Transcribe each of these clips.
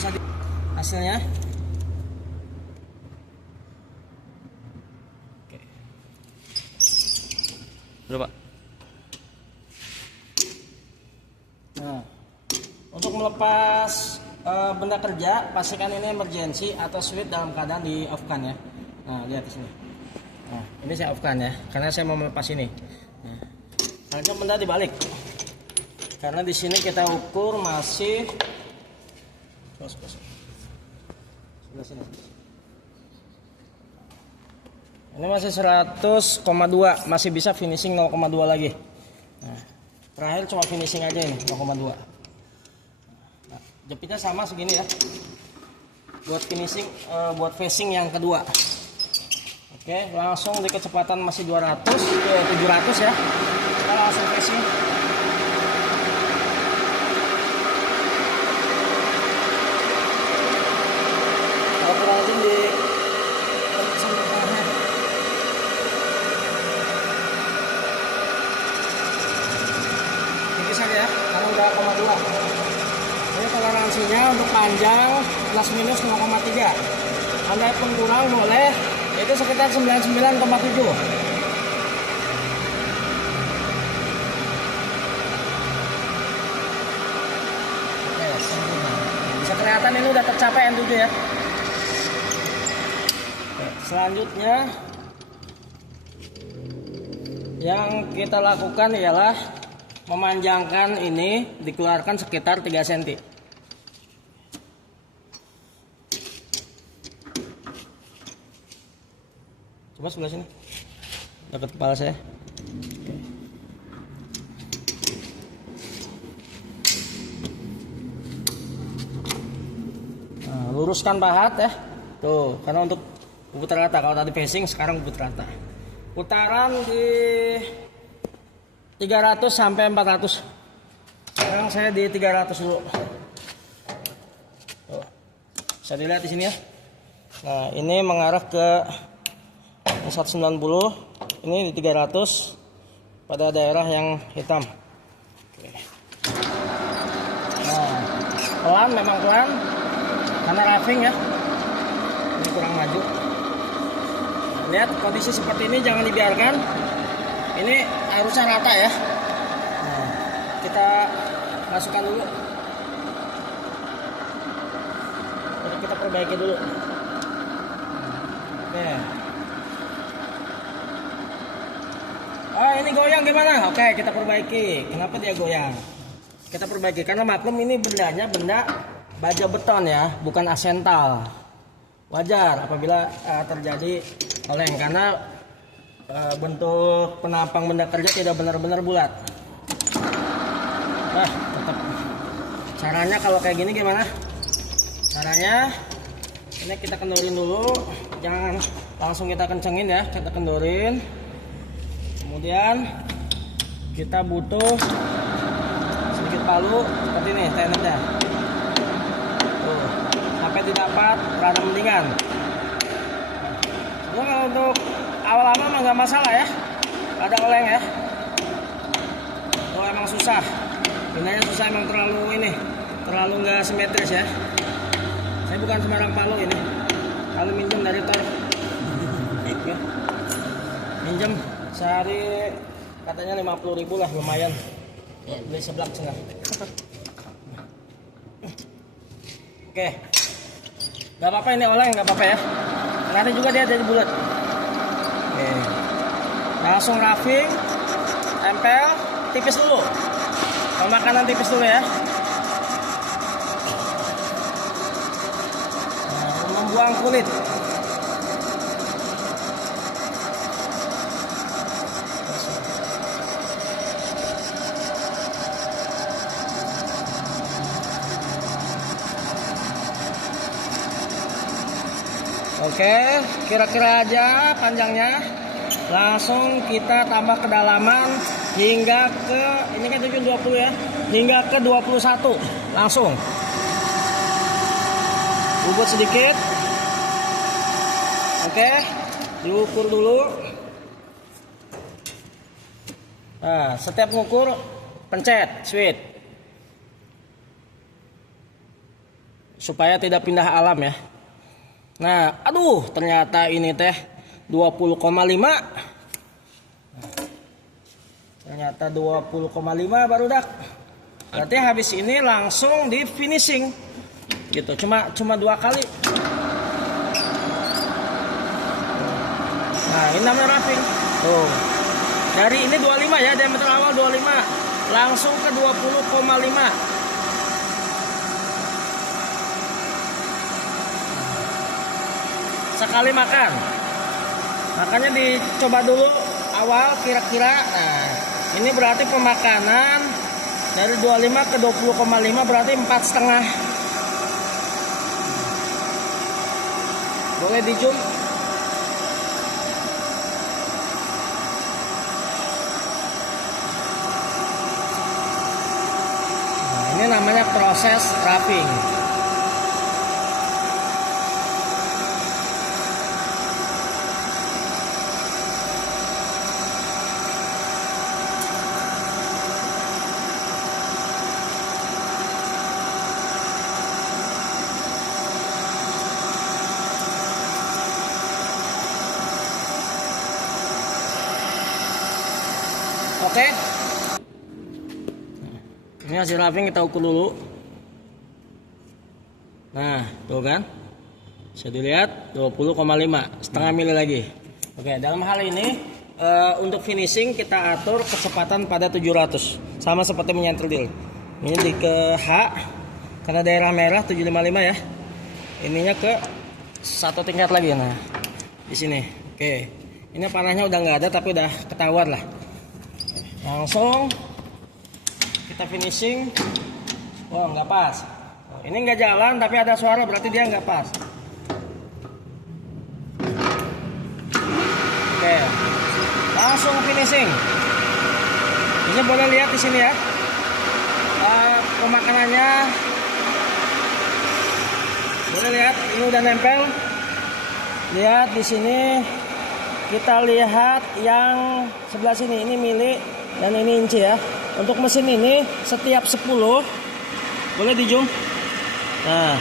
bisa hasilnya. Oke. Berapa? Nah, untuk melepas benda kerja, pastikan ini emergency atau switch dalam keadaan di off kan ya. Nah, lihat di sini. Nah, ini saya off kan ya, karena saya mau melepas ini. Nah, langsung benda dibalik. Karena di sini kita ukur masih sebelah sini. Ini masih 100,2, masih bisa finishing 0,2 lagi. Nah, terakhir cuma finishing aja ini 0,2. Nah, jepitnya sama segini ya. Buat finishing, buat facing yang kedua. Oke, langsung di kecepatan masih 700 ya. Kita langsung facing. Kurang di sampai tengahnya. Tipis aja ya, karena udah 0,2. Ini toleransinya untuk panjang plus minus 0,3. Anda pun kurang boleh, itu sekitar 99,7. Oke, bisa kelihatan ini udah tercapai N7 ya. Selanjutnya yang kita lakukan ialah memanjangkan ini, dikeluarkan sekitar 3 cm. Coba sebelah sini, dekat kepala saya. Nah, luruskan pahat ya, tuh, karena untuk bubut rata. Kalau tadi facing, sekarang bubut rata. Putaran di 300 sampai 400. Sekarang saya di 300 dulu. Tuh, bisa dilihat di sini ya. Nah, ini mengarah ke 190. Ini di 300 pada daerah yang hitam. Oke. Nah, pelan, memang pelan karena roughing ya. Ini kurang maju. Lihat kondisi seperti ini, jangan dibiarkan. Ini harusnya rata ya. Nah, kita masukkan dulu. Jadi kita perbaiki dulu. Oke. Oh, ini goyang gimana? Oke, kita perbaiki. Kenapa dia goyang? Kita perbaiki karena maklum ini bendanya benda baja beton ya, bukan asental. Wajar apabila terjadi oleng karena bentuk penampang benda kerja tidak benar-benar bulat. Nah, tetap. Caranya kalau kayak gini gimana? Caranya ini kita kendorin dulu, jangan langsung kita kencengin ya, kita kendorin. Kemudian kita butuh sedikit palu seperti ini, tenetnya. Tuh, sampai didapat rada mendingan. Kalau untuk awal-awal mah nggak masalah ya, ada oleng ya. Oh, emang susah, bendanya susah, emang terlalu nggak simetris ya. Saya bukan sembarang palu ini, palu minjem dari Tor. Minjem sehari katanya 50.000 lah, lumayan. Beli seblak setengah. Oke, nggak apa-apa ini oleng, nggak apa-apa ya. Nanti juga dia jadi bulat. Oke. Langsung roughing, tempel, tipis dulu. Pemakanan tipis dulu ya. Nah, membuang kulit. Oke, kira-kira aja panjangnya. Langsung kita tambah kedalaman hingga ke, ini kan 720 ya, hingga ke 21. Langsung bubut sedikit. Oke, diukur dulu. Nah, setiap ngukur pencet switch. supaya tidak pindah alam ya. Nah, aduh, ternyata ini teh 20,5. Ternyata 20,5 barudak. Berarti habis ini langsung di finishing. Gitu, cuma 2 kali. Nah, ini namanya wrapping. Tuh. Dari ini 25 ya, diameter awal 25. Langsung ke 20,5. Sekali makan. Makanya dicoba dulu awal kira-kira. Nah, ini berarti pemakanan dari 25 ke 20,5 berarti 4,5. Boleh di zoom. Nah, ini namanya proses wrapping. Oke. Ini hasil wrapping kita ukur dulu. Nah, tuh kan. Bisa dilihat 20,5, setengah mili lagi. Oke, dalam hal ini untuk finishing kita atur kecepatan pada 700. Sama seperti menyentil deal. Ini di ke H karena daerah merah 755 ya. Ininya ke 1 tingkat lagi. Nah, di sini. Oke. Ini panahnya udah nggak ada tapi udah ketahuan lah. Langsung kita finishing. Oh, nggak pas. Ini nggak jalan tapi ada suara berarti dia nggak pas. Oke, langsung finishing. Ini boleh lihat di sini ya, pemakanannya. Boleh lihat ini udah nempel. Lihat di sini. Kita lihat yang sebelah sini, ini mili dan ini inci ya. Untuk mesin ini setiap 10, boleh di zoom. Nah,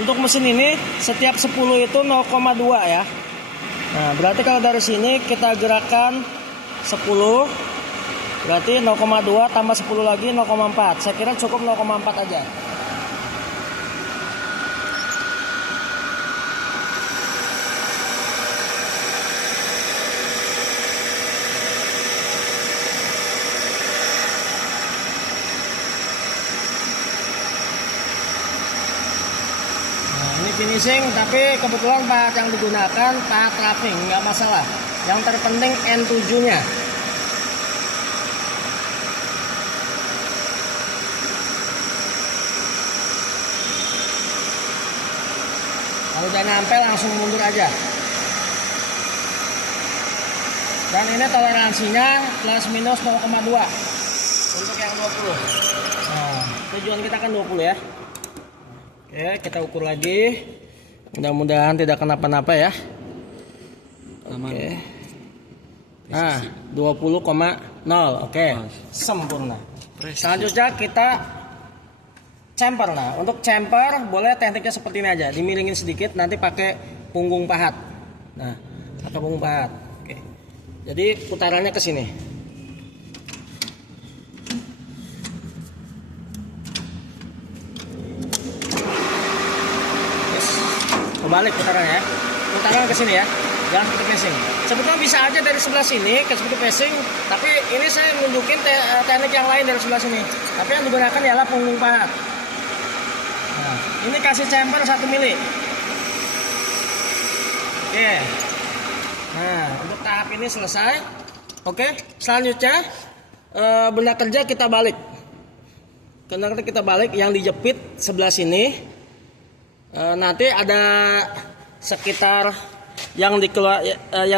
untuk mesin ini setiap 10 itu 0,2 ya. Nah, berarti kalau dari sini kita gerakkan 10, berarti 0,2 tambah 10 lagi 0,4. Saya kira cukup 0,4 aja. Finishing, tapi kebetulan part yang digunakan part wrapping, nggak masalah. Yang terpenting N7 nya. Kalau udah nempel langsung mundur aja. Dan ini toleransinya plus minus 0,2 untuk yang 20. Nah, tujuan kita kan 20 ya. Oke, kita ukur lagi. Mudah-mudahan tidak kenapa-napa ya. Oke. Nah, 20,0. Oke, sempurna. Selanjutnya kita chamfer. Nah, untuk chamfer boleh tekniknya seperti ini aja. Dimiringin sedikit, nanti pakai punggung pahat. Nah, pakai punggung pahat. Oke. Jadi putarannya ke sini. Balik putarannya ya. Putaran ke sini ya. Jangan seperti passing. Sebetulnya bisa aja dari sebelah sini ke seperti passing, tapi ini saya nunjukin teknik yang lain dari sebelah sini. Tapi yang digunakan ialah punggung pahat. Nah, ini kasih chamfer 1 mili. Oke. Nah, untuk tahap ini selesai. Oke, selanjutnya benda kerja kita balik. Benda kerja kita balik yang dijepit sebelah sini. Nanti ada sekitar yang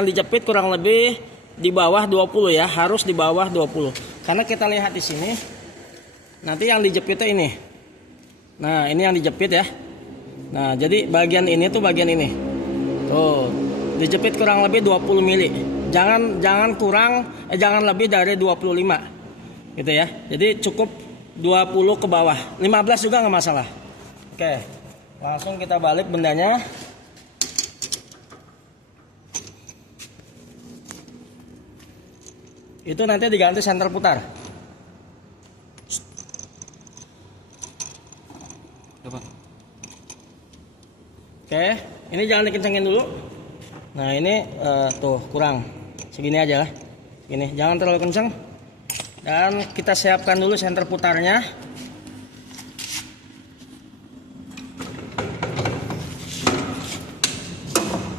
dijepit kurang lebih di bawah 20 ya, harus di bawah 20. Karena kita lihat di sini nanti yang dijepitnya ini. Nah, ini yang dijepit ya. Nah, jadi bagian ini tuh bagian ini. Tuh, dijepit kurang lebih 20 mili. Jangan kurang jangan lebih dari 25. Gitu ya. Jadi cukup 20 ke bawah. 15 juga nggak masalah. Oke. Langsung kita balik bendanya. Itu nanti diganti senter putar. Oke, ini jangan dikencengin dulu. Nah ini tuh kurang, segini aja lah. Gini, jangan terlalu kenceng. Dan kita siapkan dulu senter putarnya.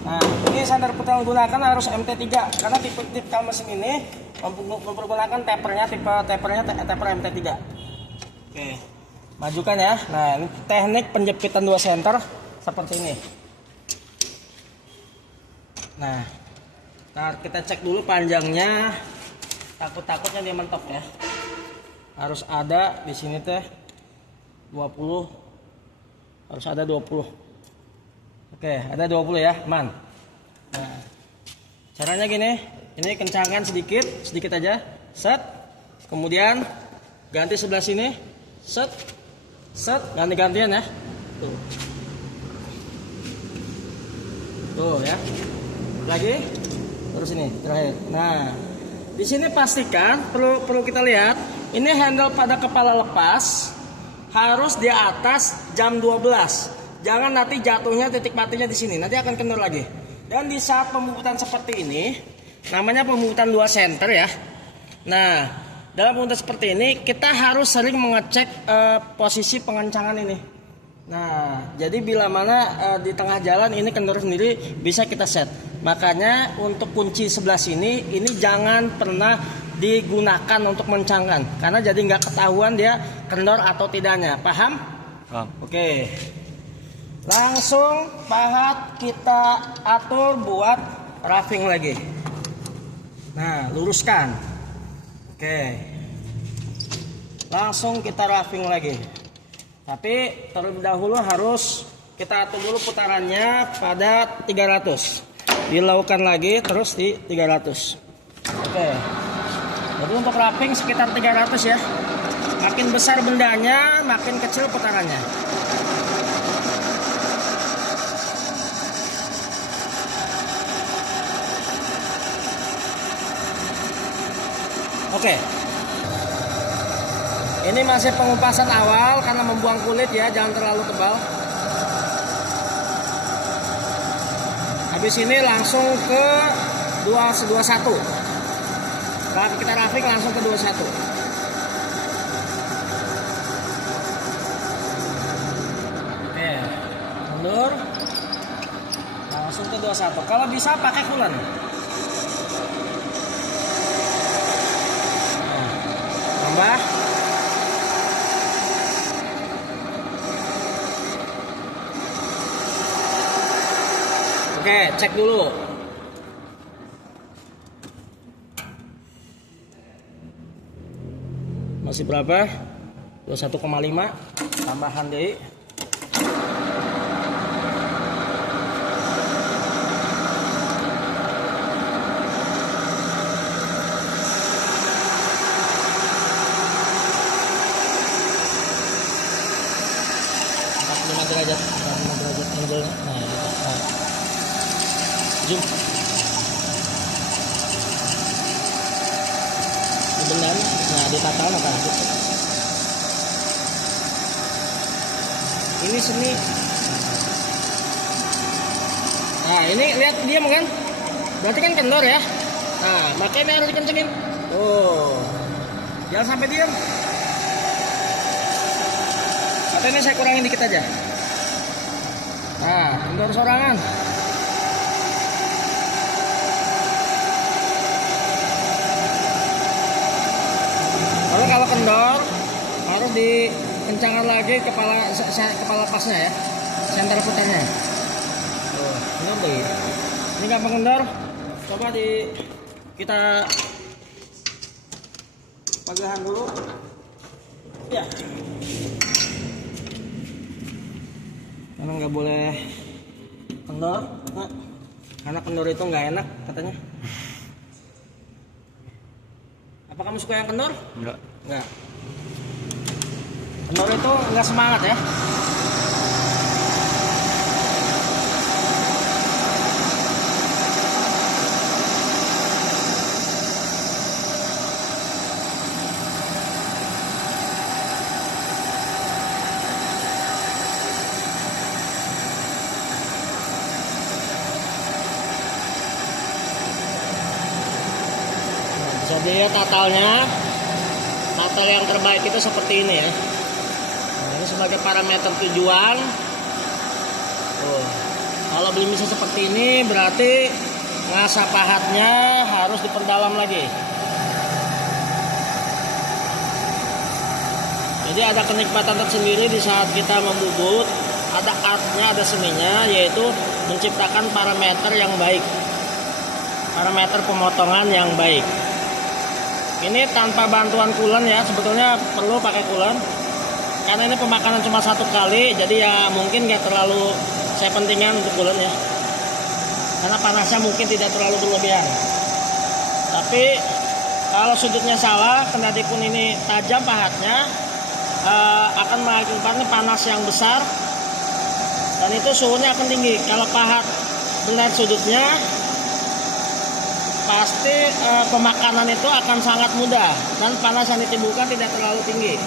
Nah ini senter putar yang digunakan harus MT3 karena tipe mesin ini mempergunakan tapernya taper MT3. Oke, majukan ya. Nah ini teknik penjepitan 2 senter seperti ini. Nah, kita cek dulu panjangnya. Takutnya dia mentok ya. Harus ada di sini teh 20. Harus ada 20. Oke, ada 20 ya, aman. Nah, caranya gini. Ini kencangkan sedikit aja. Set. Kemudian ganti sebelah sini. Set. Ganti-gantian ya. Tuh. Tuh ya. Lagi. Terus ini terakhir. Nah, di sini pastikan perlu kita lihat, ini handle pada kepala lepas harus di atas jam 12. Jangan nanti jatuhnya titik matinya di sini, nanti akan kendor lagi. Dan di saat pembubutan seperti ini, namanya pembubutan 2 senter ya. Nah, dalam pembubutan seperti ini kita harus sering mengecek posisi pengencangan ini. Nah, jadi bila mana di tengah jalan ini kendor sendiri bisa kita set. Makanya untuk kunci sebelah sini ini jangan pernah digunakan untuk mencangkan, karena jadi nggak ketahuan dia kendor atau tidaknya. Paham? Paham. Oke. Langsung pahat kita atur buat roughing lagi. Nah, luruskan. Oke. Langsung kita roughing lagi. Tapi terlebih dahulu harus kita atur dulu putarannya pada 300. Dilakukan lagi terus di 300. Oke. Jadi untuk wrapping sekitar 300 ya. Makin besar bendanya, makin kecil putarannya. Oke. Ini masih pengupasan awal karena membuang kulit ya, jangan terlalu tebal. Habis ini langsung ke 21. Kalau kita roughing langsung ke 21. Oke, mundur. Langsung ke 21. Kalau bisa pakai coolant. Tambah. Oke, cek dulu. Masih berapa? 21,5. Tambahan deh. Derajat angle-nya. Nah, zoom. Benar. Nah, ditata apa? Ini seni. Nah, ini lihat diam kan? Berarti kan kendor ya. Nah, makanya harus dikencengin. Oh. Jangan sampai diam. Atau ini saya kurangin dikit aja. Nah, kendor sorangan. Lalu kalau kendor harus dikencangkan lagi kepala pasnya ya, senter putarnya. Oh, kendor deh. Ini gampang kendor. Coba kita pagahan dulu. Ya. Karena nggak boleh kendor, nah, karena kendor itu nggak enak katanya. Apa kamu suka yang kendor? Enggak. Enggak. Kendor itu nggak semangat ya. Jadi ya totalnya, total yang terbaik itu seperti ini ya. Nah, ini sebagai parameter tujuan. Tuh. Kalau belum bisa seperti ini berarti ngasah pahatnya harus diperdalam lagi. Jadi ada kenikmatan tersendiri di saat kita membubut, ada artnya, ada seninya, yaitu menciptakan parameter yang baik, parameter pemotongan yang baik. Ini tanpa bantuan coolant ya, sebetulnya perlu pakai coolant karena ini pemakanan cuma satu kali, jadi ya mungkin nggak terlalu saya pentingkan untuk coolant ya, karena panasnya mungkin tidak terlalu berlebihan. Tapi kalau sudutnya salah, kendati pun ini tajam pahatnya, akan mengakibatkan panas yang besar dan itu suhunya akan tinggi. Kalau pahat benar sudutnya, pasti pemakanan itu akan sangat mudah dan panas yang ditimbulkan tidak terlalu tinggi.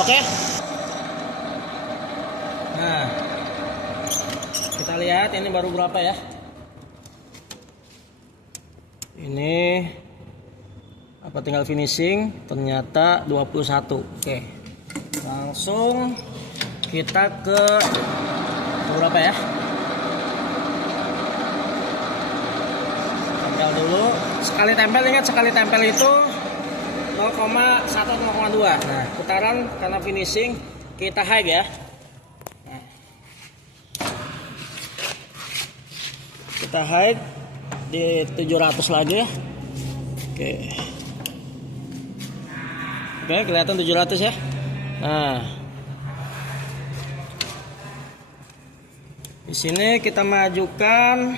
Oke. Nah, kita lihat ini baru berapa ya. Ini apa, tinggal finishing, ternyata 21. Oke. Langsung kita ke berapa ya? Tempel dulu. Sekali tempel, ingat sekali tempel itu 0,1 atau 0,2. Nah, putaran karena finishing kita high ya. Nah. Kita high di 700 lagi ya. Oke. Oke, kelihatan 700 ya. Nah, di sini kita majukan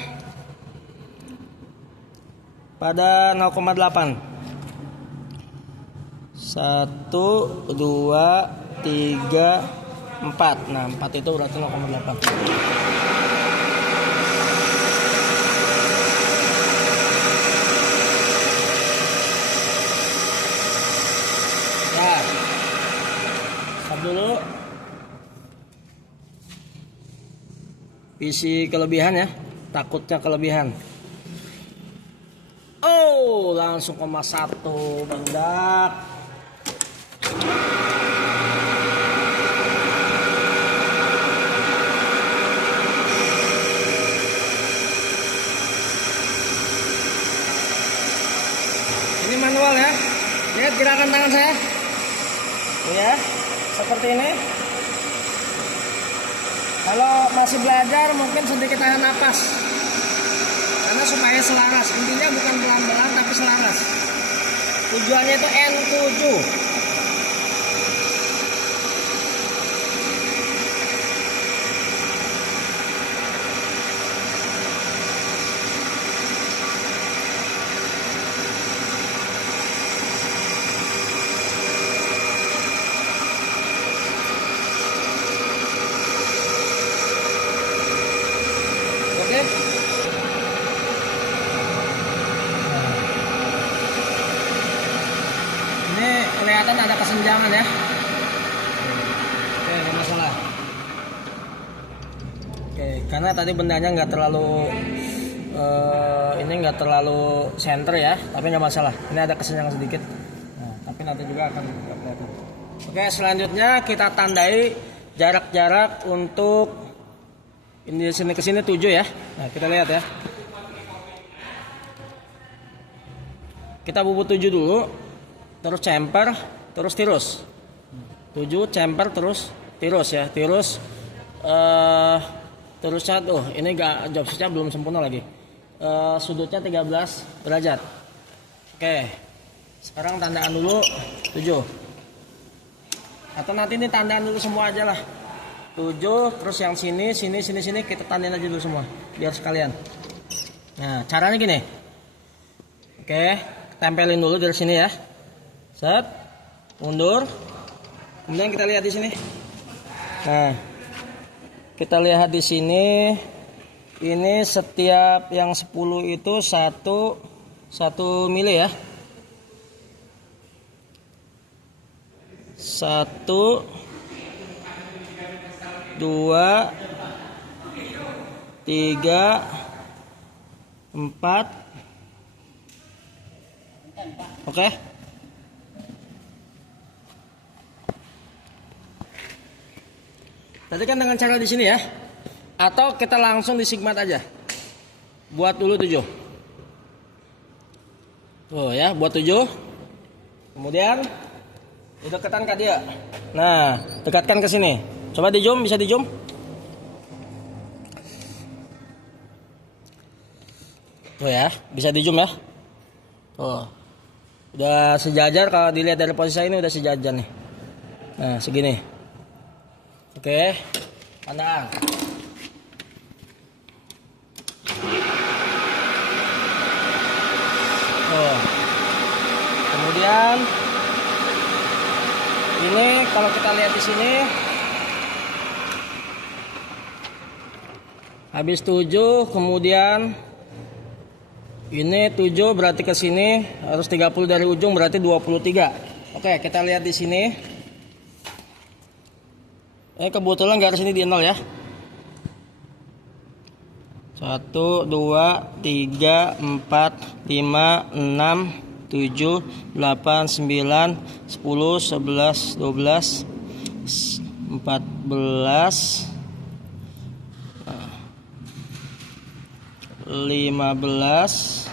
pada 0,8. 1, 2, 3, 4. Nah, 4 itu berarti 0,8. Stop dulu. Isi kelebihan ya, takutnya kelebihan. Oh, langsung 0,1 mendak. Ini manual ya. Lihat gerakan tangan saya. Ya, seperti ini. Kalau masih belajar mungkin sedikit tahan napas, karena supaya selaras. Intinya bukan pelan-pelan tapi selaras. Tujuannya itu N7. Ini kelihatan ada kesenjangan ya. Oke, nggak masalah. Oke, karena tadi bendanya nggak terlalu ini nggak terlalu center ya, tapi nggak masalah. Ini ada kesenjangan sedikit. Nah, tapi nanti juga akan kelihatan. Oke, selanjutnya kita tandai jarak-jarak untuk ini sini ke sini 7 ya. Nah, kita lihat ya. Kita bubut 7 dulu, terus chamfer, terus tirus. 7 chamfer terus tirus ya. Tirus terusnya tuh, ini gak jobsnya belum sempurna lagi. Sudutnya 13 derajat. Oke. Sekarang tandaan dulu 7. Atau nanti ini tandaan dulu semua aja lah. 7, terus yang sini kita tandain aja dulu semua biar sekalian. Nah, caranya gini. Oke, tempelin dulu dari sini ya. Set, mundur. Kemudian kita lihat di sini. Nah, kita lihat di sini. Ini setiap yang 10 itu 1 mili ya. 1, 2, 3, 4. Oke. Tadi kan dengan cara di sini ya. Atau kita langsung di sigmat aja. Buat dulu 7. Tuh ya, buat 7. Kemudian dekatkan ke dia. Nah, dekatkan ke sini. Coba di zoom, bisa di zoom. Tuh ya, bisa di zoom ya. Tuh. Udah sejajar, kalau dilihat dari posisi ini udah sejajar nih. Nah, segini. Oke. Pandang. Tuh. Kemudian ini kalau kita lihat di sini habis 7, kemudian ini 7 berarti ke sini harus 30 dari ujung berarti 23. Oke, kita lihat di sini. Kebetulan garis ini di 0 ya. 1 2 3 4 5 6 7 8 9 10 11 12 14 15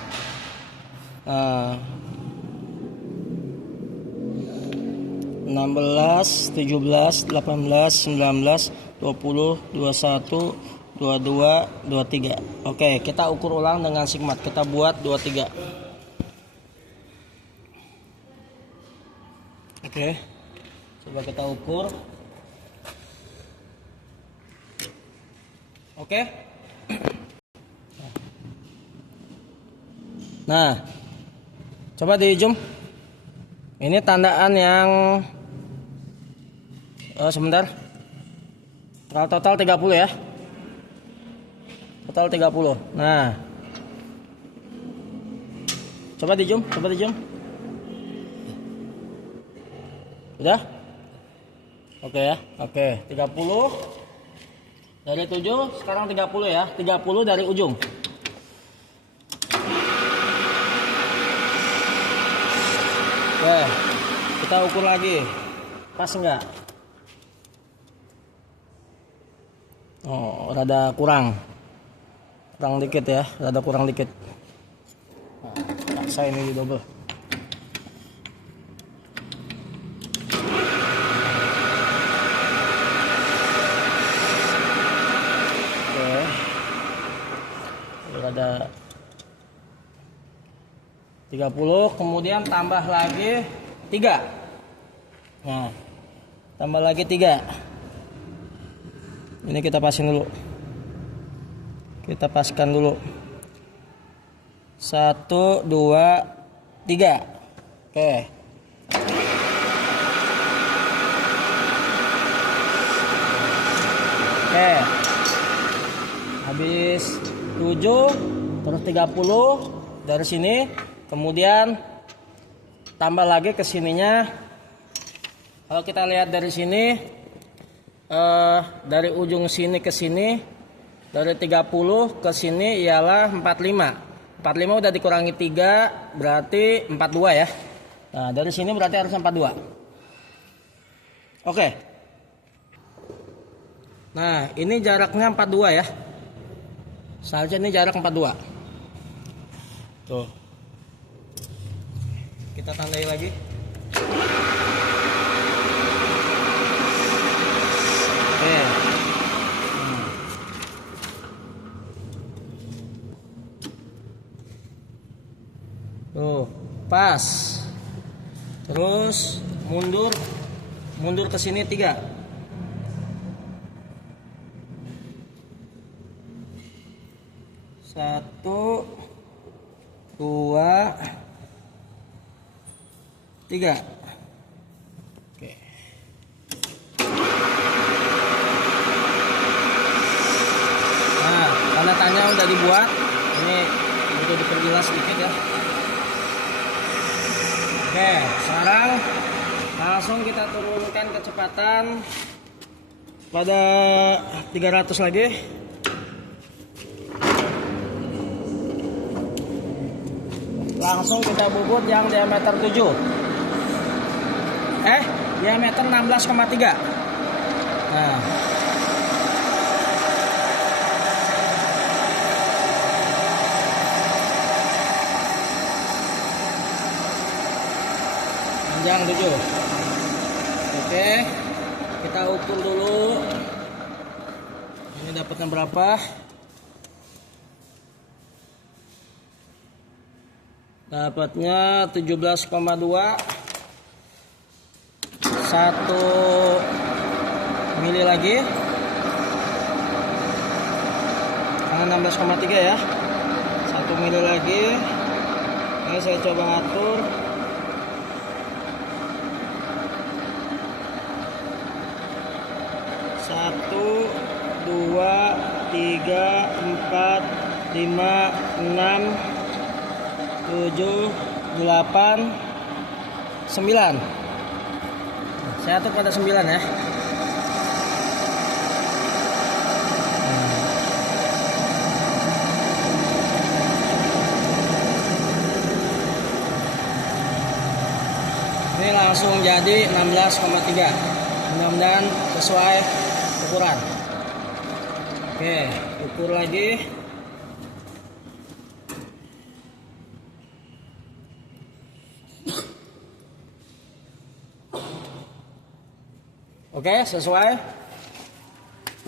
16 17 18 19 20 21 22 23. Oke, kita ukur ulang dengan sigmat. Kita buat 23. Oke. Coba kita ukur. Oke. Nah, coba di zoom. Ini tandaan yang sebentar. Kalau total 30 ya. Total 30. Nah. Coba di zoom, Udah? Oke ya. Oke, 30 dari 7, sekarang 30 ya. 30 dari ujung. Oke, kita ukur lagi. Pas enggak? Oh, rada kurang dikit ya, rada kurang dikit. Nah, paksa ini di double. Oke, rada 30, kemudian tambah lagi 3. Nah, tambah lagi 3. Ini kita pasin dulu. Kita paskan dulu. 1 2 3. Oke. Oke. Habis 7 terus 30 dari sini. Kemudian tambah lagi ke sininya. Kalau kita lihat dari sini, dari ujung sini ke sini, dari 30 ke sini ialah 45. 45 udah dikurangi 3 berarti 42 ya. Nah, dari sini berarti harus 42. Oke. Nah, ini jaraknya 42 ya. Seharusnya ini jarak 42. Tuh. Kita tandai lagi. Oke. Tuh, pas. Terus mundur ke sini 3. Satu, 2, 3. Oke. Nah, tanda tanya udah dibuat. Ini untuk diperjelas sedikit ya. Oke, sekarang langsung kita turunkan kecepatan pada 300 lagi. langsung kita bubut yang diameter 7. Diameter 16,3. Nah. Panjang 7. Oke. Kita ukur dulu. Ini dapatnya berapa? Dapatnya 17,2. 1 mili lagi. Karena 16,3 ya. 1 mili lagi. Ini saya coba ngatur. Satu, 2, 3, 4, 5, 6, 7, 8, 9. Saya atur pada 9 ya. Ini langsung jadi 16,3. Mudah-mudahan sesuai ukuran. Oke, ukur lagi. Oke, sesuai.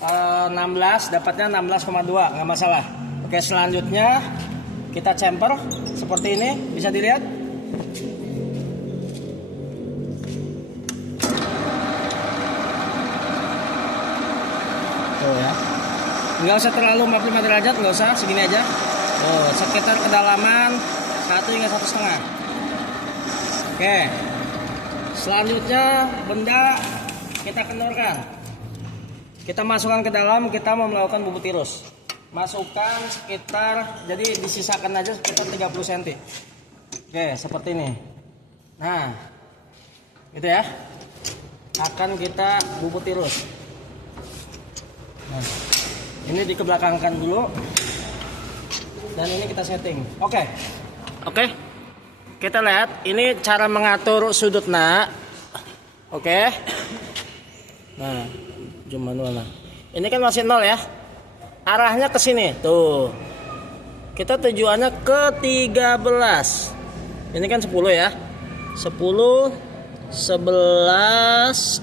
16, dapatnya 16,2, nggak masalah. Oke, selanjutnya kita chamfer seperti ini, bisa dilihat. Tuh ya, nggak usah terlalu 45 derajat, nggak usah, segini aja. Tuh, sekitar kedalaman 1 hingga 1,5. Oke, selanjutnya benda kita kendorkan. Kita masukkan ke dalam, kita mau melakukan bubut tirus. Masukkan sekitar, jadi disisakan aja sekitar 30 cm. Oke, seperti ini. Nah, gitu ya. Akan kita bubut tirus. Nah, ini dikebelakangkan dulu. Dan ini kita setting. Oke. Kita lihat, ini cara mengatur sudutnya. Oke. Nah, zoom manual. Ini kan masih 0 ya. Arahnya ke sini. Tuh. Kita tujuannya ke 13. Ini kan 10 ya. 10, 11,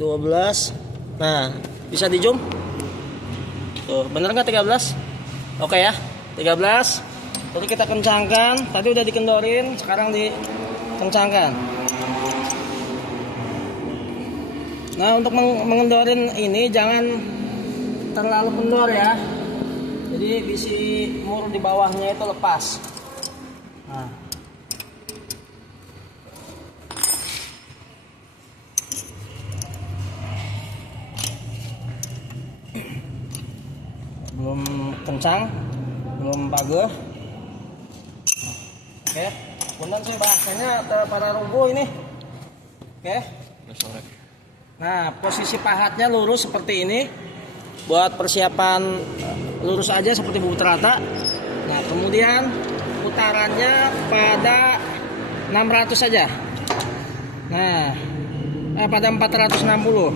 12. Nah, bisa di zoom. Tuh, bener nggak 13? Oke ya. 13. Jadi kita kencangkan. Tadi udah dikendorin, sekarang dikencangkan. Nah, untuk mengendorin ini jangan terlalu kendor ya. Jadi bisi mur di bawahnya itu lepas. Nah. Belum kencang, belum bagus. Oke, punten saya bahasanya para rubuh ini. Oke. Nah, posisi pahatnya lurus seperti ini. Buat persiapan lurus aja seperti bubut rata. Nah, kemudian putarannya pada 600 saja. Nah, pada 460.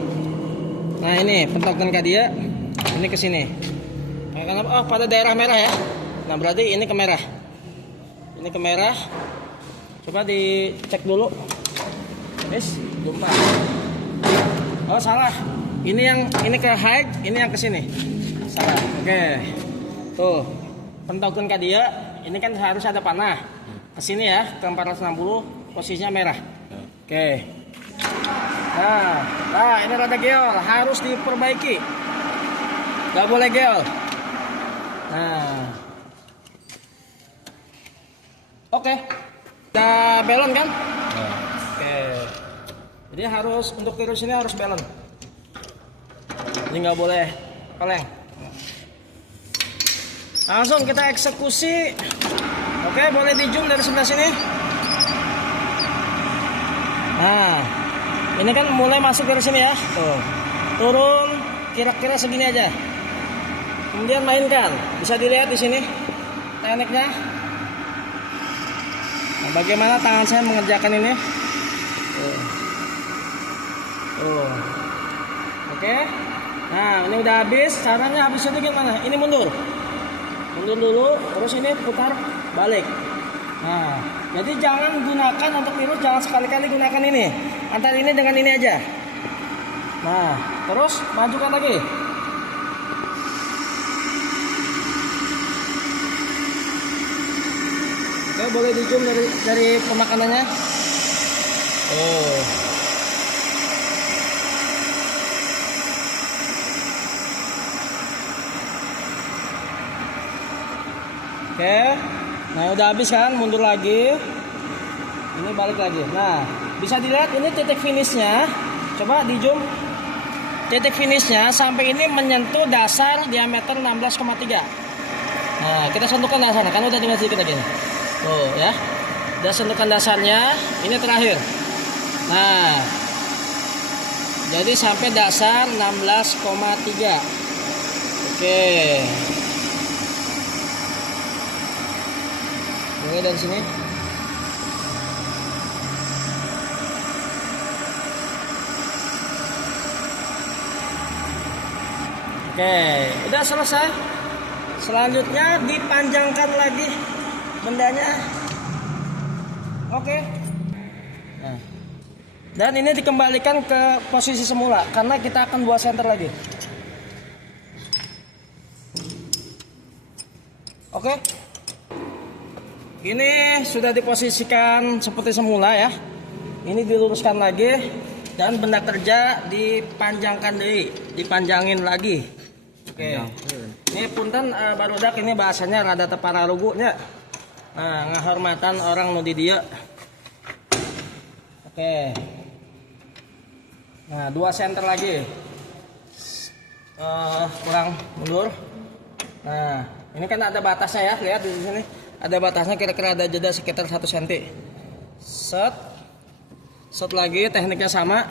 Nah, ini pentokkan ke dia. Ini ke sini. Oh, pada daerah merah ya. Nah, berarti ini ke merah. Ini ke merah. Coba dicek dulu. Yes, lupa. Oh, salah. Ini ke high, ini yang ke sini. Salah. Oke. Tuh. Pentokun ke dia, ini kan harus ada panah. Ke sini ya, ke 460, posisinya merah. Oke. Nah, ini rada geol, harus diperbaiki. Gak boleh geol. Nah. Oke. Udah belon kan? Oke. Jadi harus untuk tirus ini harus belon. Jadi nggak boleh kaleng. Langsung kita eksekusi. Oke, boleh di zoom dari sebelah sini. Nah, ini kan mulai masuk dari sini ya. Tuh, turun kira-kira segini aja. Kemudian mainkan. Bisa dilihat di sini tekniknya. bagaimana tangan saya mengerjakan ini? Oke. Nah, ini udah habis. Caranya habis itu gimana? Ini mundur dulu, terus ini putar balik. Nah, jadi jangan gunakan untuk virus, jangan sekali-kali gunakan ini. Antara ini dengan ini aja. Nah, terus majukan lagi. Oke, boleh di zoom dari pemakanannya. Oke, nah udah habis kan, mundur lagi, ini balik lagi. Nah, bisa dilihat ini titik finishnya, coba di zoom. Titik finishnya sampai ini menyentuh dasar diameter 16,3. Nah, kita sentuhkan dasarnya, kan udah tinggal sedikit lagi. Tuh ya, udah sentuhkan dasarnya, ini terakhir. Nah, jadi sampai dasar 16,3. Oke. Mulai dari sini. Oke, udah selesai. Selanjutnya dipanjangkan lagi bendanya. Oke. Nah, dan ini dikembalikan ke posisi semula karena kita akan buat senter lagi. Oke. Ini sudah diposisikan seperti semula ya. Ini diluruskan lagi dan benda kerja dipanjangkan dipanjangin lagi. Oke. Ini punten barudak ini bahasanya rada tepararugunya. Nah, ngahormatan orang nu di dieu. Oke. Nah, 2 senter lagi. Kurang mundur. Nah, ini kan ada batasnya ya, lihat di sini. Ada batasnya, kira-kira ada jeda sekitar 1 cm. Set lagi, tekniknya sama.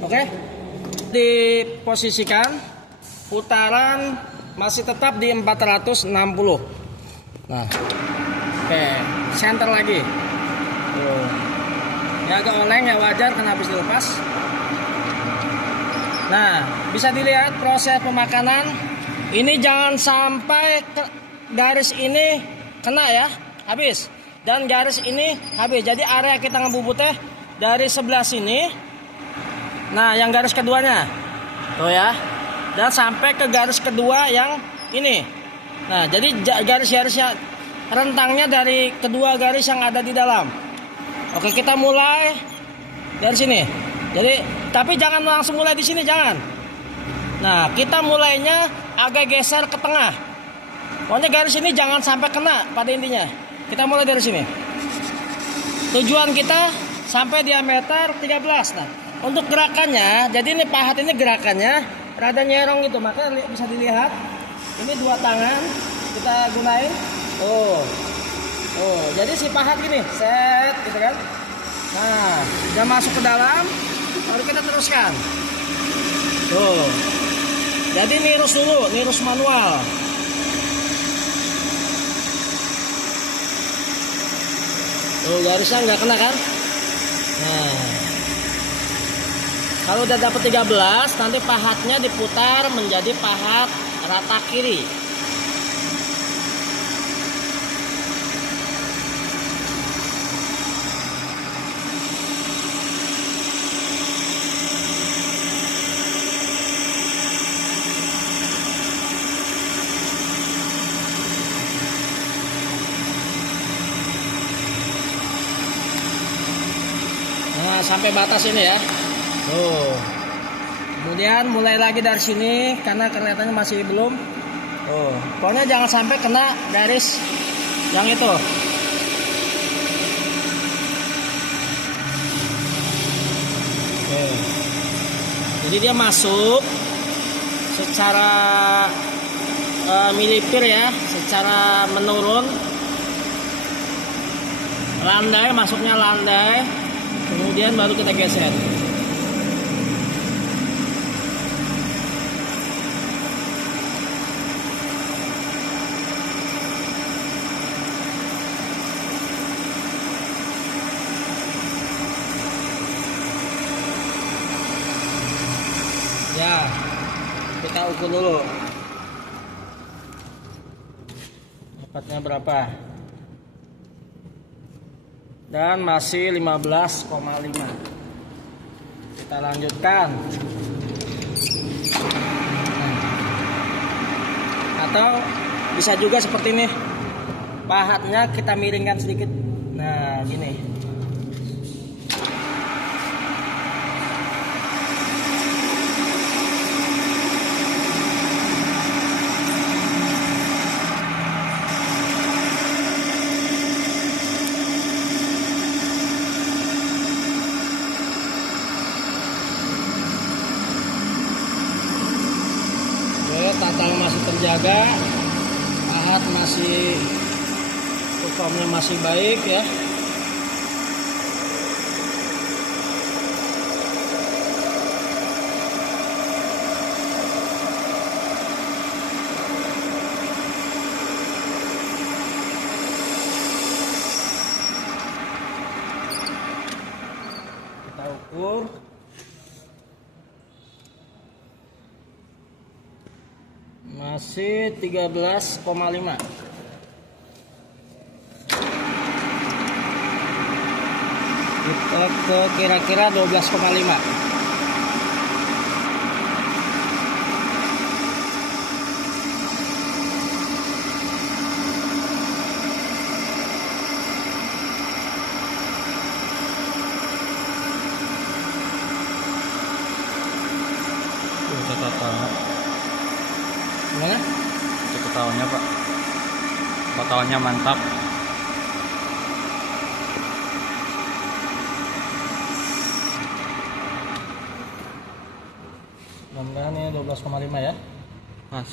Oke, diposisikan, putaran masih tetap di 460. Nah, oke, center lagi. Ya agak oleng ya, wajar karena habis dilepas. Nah, bisa dilihat proses pemakanan. Ini jangan sampai garis ini kena ya, habis. Dan garis ini habis. Jadi area kita ngebubut teh dari sebelah sini. Nah, yang garis keduanya. Tuh ya. Dan sampai ke garis kedua yang ini. Nah, jadi garis-garisnya rentangnya dari kedua garis yang ada di dalam. Oke, kita mulai dari sini. Jadi, tapi jangan langsung mulai di sini, jangan. Nah, kita mulainya agak geser ke tengah. Pokoknya garis ini jangan sampai kena pada intinya. Kita mulai dari sini. Tujuan kita sampai diameter 13. Nah, untuk gerakannya, jadi ini pahat ini gerakannya rada nyerong gitu. Maka bisa dilihat, ini 2 tangan kita gunain. Jadi si pahat gini, set gitu kan. Nah, udah masuk ke dalam, baru kita teruskan. Tuh. Jadi nirus dulu, nirus manual. Tuh, garisnya nggak kena kan? Nah, kalau udah dapet 13, nanti pahatnya diputar menjadi pahat rata kiri. Nah, sampai batas ini ya. Tuh. Kemudian mulai lagi dari sini karena kelihatannya masih belum. Tuh. Pokoknya jangan sampai kena garis yang itu. Oke. Jadi dia masuk secara milipir ya, secara menurun. Landai, masuknya landai. Kemudian baru kita geser. ukur dulu dapatnya berapa, dan masih 15,5. Kita lanjutkan. Atau bisa juga seperti ini, pahatnya kita miringkan sedikit. Nah, gini. Tatang masih terjaga, pahat masih, performnya masih baik ya. Kita ukur. Masih 13,5. Kita ke kira-kira 12,5. Gimana? Cukup tahunnya Pak, totalnya mantap. Mudah-mudahan ini 12,5 ya. Pas.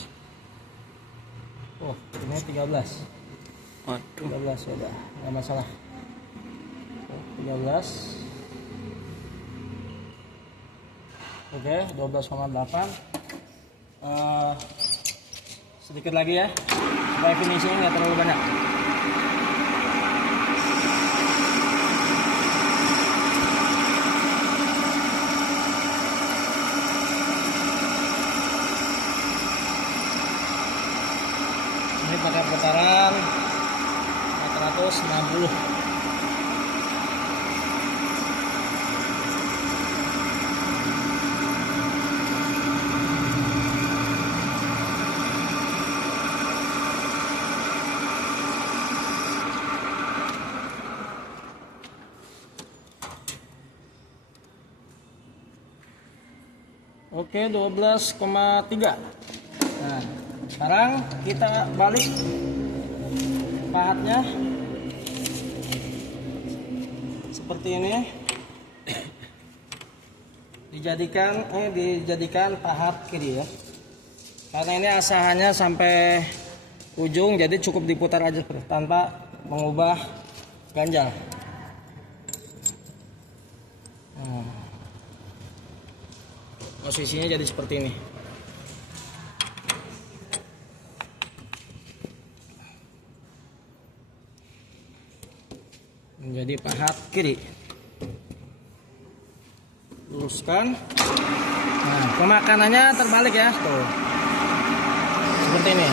Oh, ini 13. Waduh. 13 ya udah, nggak masalah. 13. Oke, 12,8. Sedikit lagi ya, supaya finishing nggak terlalu banyak. Ini pakai putaran 460. Oke, 12,3. Nah, sekarang kita balik pahatnya seperti ini. Dijadikan pahat kiri ya. Karena ini asahannya sampai ujung, jadi cukup diputar aja tanpa mengubah ganjal. Posisinya jadi seperti ini. Menjadi pahat kiri. Luruskan. Nah, pemakanannya terbalik ya, tuh. Seperti ini.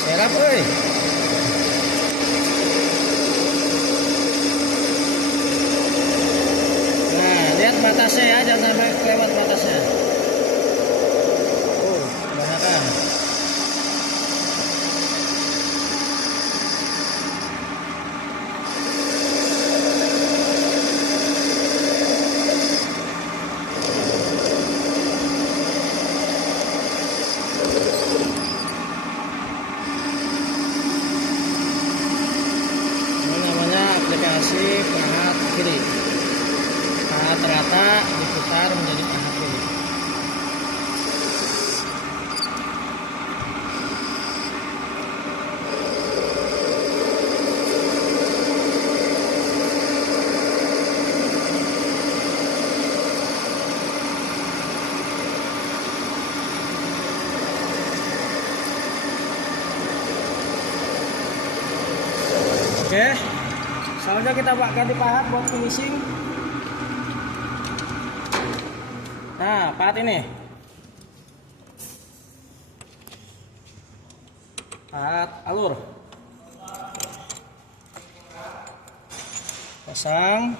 Serap, euy. Lihat batasnya ya, jangan sampai lewat batasnya. Kebanyakan. Ini namanya aplikasi pahat kiri. Pahat rata diputar menjadi pahat kiri. Oke, selanjutnya kita ganti pahat buat finishing. Nah, pahat ini. Pahat alur. Pasang.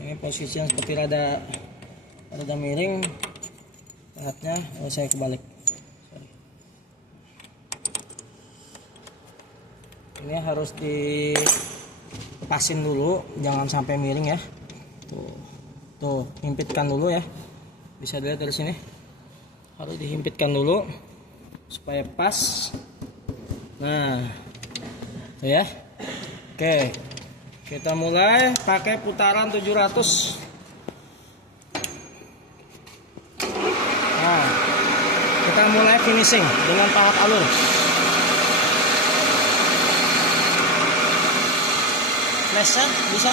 Ini posisi yang seperti rada miring. Pahatnya, saya kebalik. Sorry. Ini harus dipasin dulu, jangan sampai miring ya. Tuh, himpitkan dulu ya. Bisa dilihat dari sini. Harus dihimpitkan dulu supaya pas. Nah, tuh ya. Oke. Kita mulai pakai putaran 700. Nah, kita mulai finishing dengan pahat alur. Flasher bisa.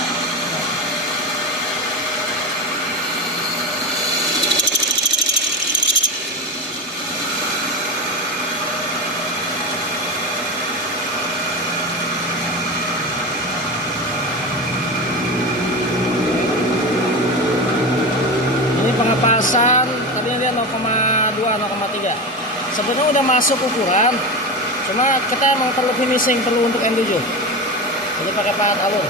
Ini pengepasan tadinya dia 0,2 0,3. Sebenarnya udah masuk ukuran. Cuma kita emang perlu finishing, perlu untuk M7. Jadi pakai pahat alur.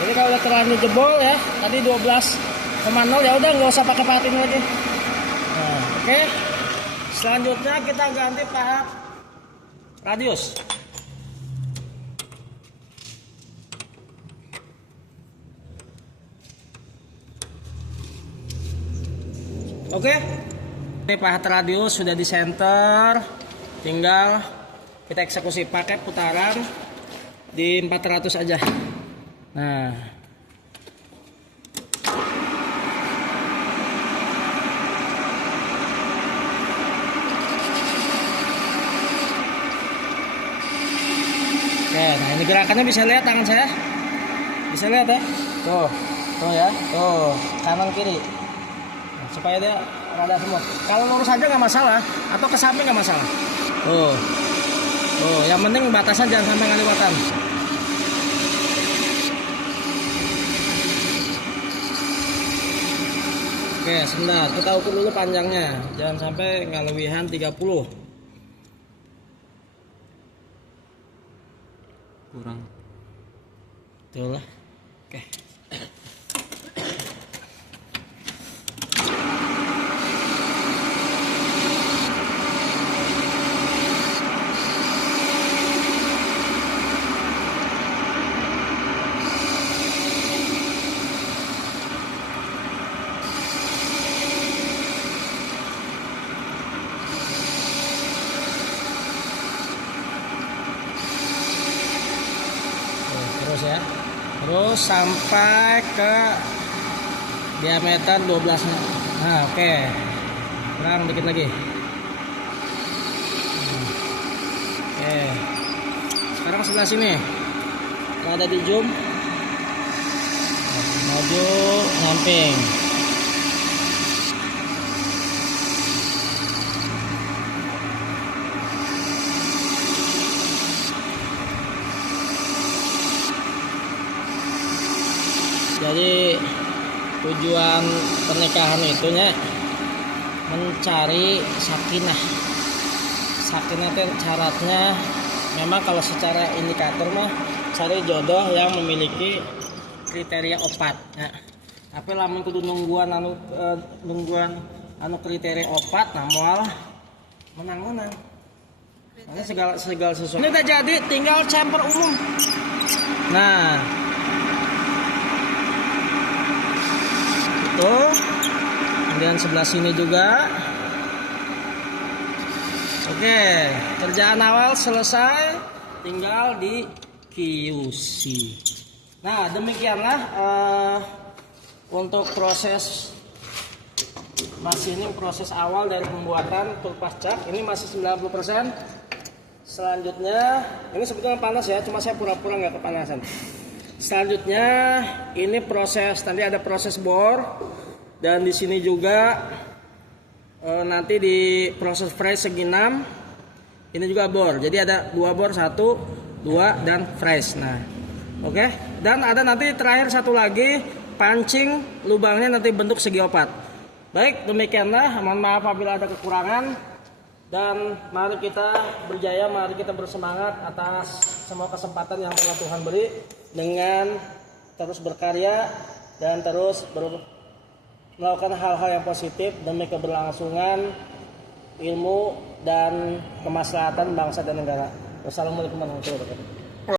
Jadi kalau udah terlanjur jebol ya, tadi 12,0 ya udah nggak usah pakai pahat ini lagi. Nah, oke. Selanjutnya kita ganti pahat radius. Oke. Ini pahat radius sudah di center. Tinggal kita eksekusi pakai putaran di 400 aja. Nah, oke, nah ini gerakannya bisa lihat tangan saya, bisa lihat ya, tuh ya, tuh kanan kiri, nah, supaya dia rada semua. Kalau lurus aja nggak masalah, atau ke samping nggak masalah. Tuh, yang penting batasan jangan sampai ngaliwatan. Oke, sebentar, kita ukur dulu panjangnya, jangan sampai ngelebihan 30. Kurang. Betul lah. Oke. Terus ya, terus sampai ke diameter 12. Nah, oke, kurang dikit lagi. Oke, sekarang sebelah sini kalau ada di zoom, maju samping. Jadi tujuan pernikahan itunya mencari sakinah. Sakinah itu syaratnya memang kalau secara indikator mah cari jodoh yang memiliki kriteria opat. Ya. Tapi lamun kudu nungguan anu kriteria opat, nah moal menang. Ini segala sesuatu. Ini udah jadi, tinggal chamfer umum. Nah, tuh, kemudian sebelah sini juga. Oke, kerjaan awal selesai, tinggal di QC. Nah, demikianlah untuk proses proses awal dari pembuatan tulpas cat. Ini masih 90%. Selanjutnya, ini sebetulnya panas ya, cuma saya pura-pura nggak kepanasan. Selanjutnya ini proses, nanti ada proses bor, dan di sini juga nanti di proses fresh segi 6 ini juga bor. Jadi ada 2 bor, 1, 2 dan fresh. Nah, oke. Dan ada nanti terakhir satu lagi pancing lubangnya nanti bentuk segi 4. Baik, demikianlah. Mohon maaf apabila ada kekurangan. Dan mari kita berjaya, mari kita bersemangat atas semua kesempatan yang telah Tuhan beri dengan terus berkarya dan terus melakukan hal-hal yang positif demi keberlangsungan ilmu dan kemaslahatan bangsa dan negara. Wassalamualaikum warahmatullahi wabarakatuh.